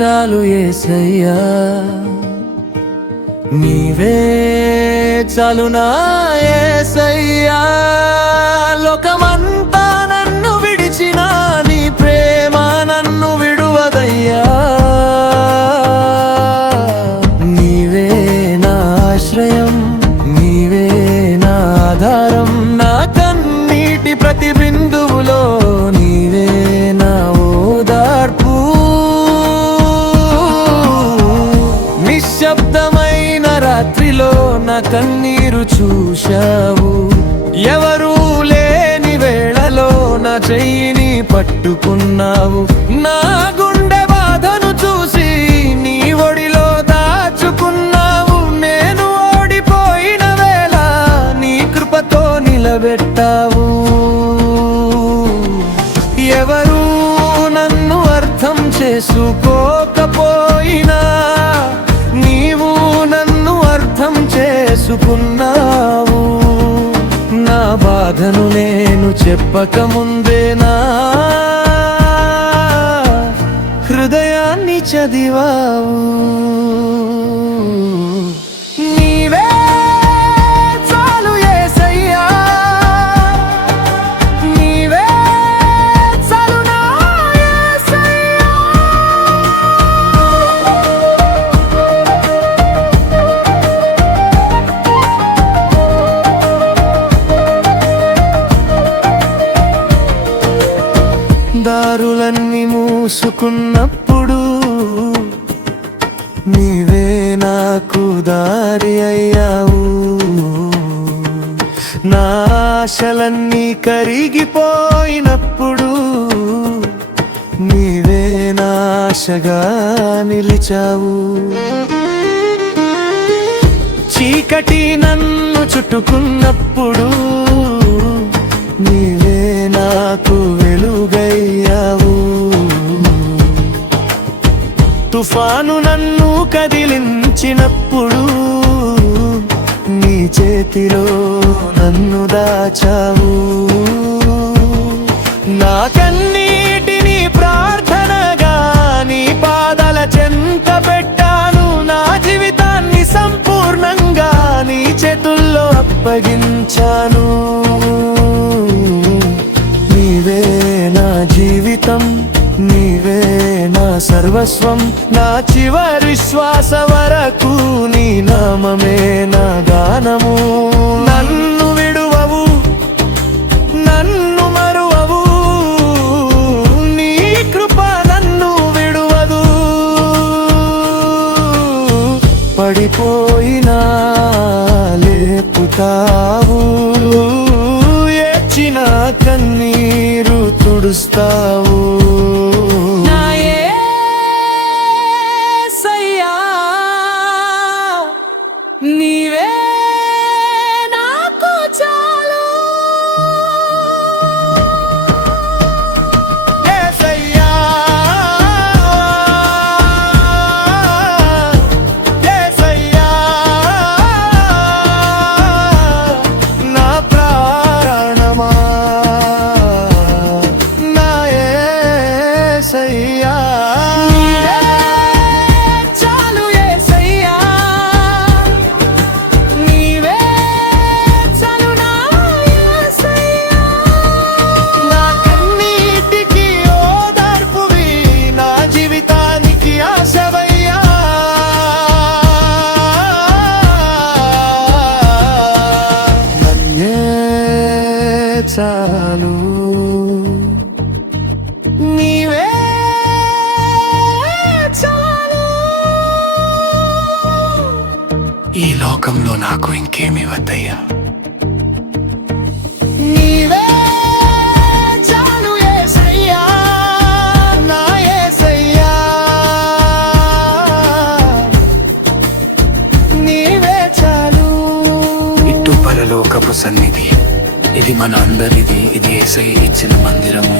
చాలు యేసయ్యా, నీవే చాలు నా యేసయ్యా. లోకమంతా నన్ను విడిచినా నీ ప్రేమ నన్ను విడువదయ్యా. నీవే నా ఆశ్రయం, నీవే నా ఆధారం, నా కన్నీటి ప్రతి బిందువులో నీవే నా ఓదార్పు. నిశ్శబ్దమైన రాత్రిలో నా కన్నీరు చూశావు, ఎవరూ లేని వేళలో నా చెయ్యిని పట్టుకున్నావు. నా గుండె బాధను చూసి నీ ఒడిలో దాచుకున్నావు. నేను ఓడిపోయిన వేళ నీ కృపతో నిలబెట్టావు. ఎవరూ నన్ను అర్థం చేసుకోకపోయినా నీవు నన్ను అర్థం చేసుకున్నావు. నా బాధను నేను చెప్పకముందే నా హృదయాన్ని చదివావు. నీవే చాలు యేసయ్యా, నీవే చాలు నా యేసయ్యా. దారులన్నీ మూసుకున్నప్పుడు నీవే నాకు దారి అయ్యావు. నా ఆశలన్నీ కరిగిపోయినప్పుడు నీవే నా ఆశగా నిలిచావు. చీకటి నన్ను చుట్టుకున్నప్పుడు నీవే నాకు వెలుగయ్యావు. తుఫాను నన్ను కదిలించినప్పుడు నీ చేతిలో నన్ను దాచావు. నా కన్నీటిని ప్రార్థనగా నీ పాదాల చెంత పెట్టాను. నా జీవితాన్ని సంపూర్ణంగా నీ చేతుల్లో అప్పగించాను. నీవే నా జీవితం, నీవే నా సర్వస్వం, నా చివరి శ్వాస వరకు నీ నామమే నా గానము. నన్ను విడువవు, నన్ను మరువవు, నీ కృప నన్ను విడువదు. పడిపోయినా లేపుతావు, ఏడ్చిన కన్నీరు తుడుస్తావు. నా యేసయ్యా, నీవే నాకు చాలు. యేసయ్యా, యేసయ్యా, నా ప్రాణమా, నా యేసయ్యా. చాలు యేసయ్యా, నీవే చాలు నా యేసయ్యా. నా కన్నీటికి ఓదార్పువి, నా జీవితానికి ఆశవయ్యా. నన్నే చాలు, నీవే చాలు. ఈ లోకంలో నాకు ఇంకేమీ వద్దయ్యా. నీవే చాలు యేసయ్యా, నా యేసయ్యా. నీవే చాలు. ఇటు పరలోకపు సన్నిధి, ఇది మన అందరిది. ఇది యేసయ్య ఇచ్చిన మందిరము.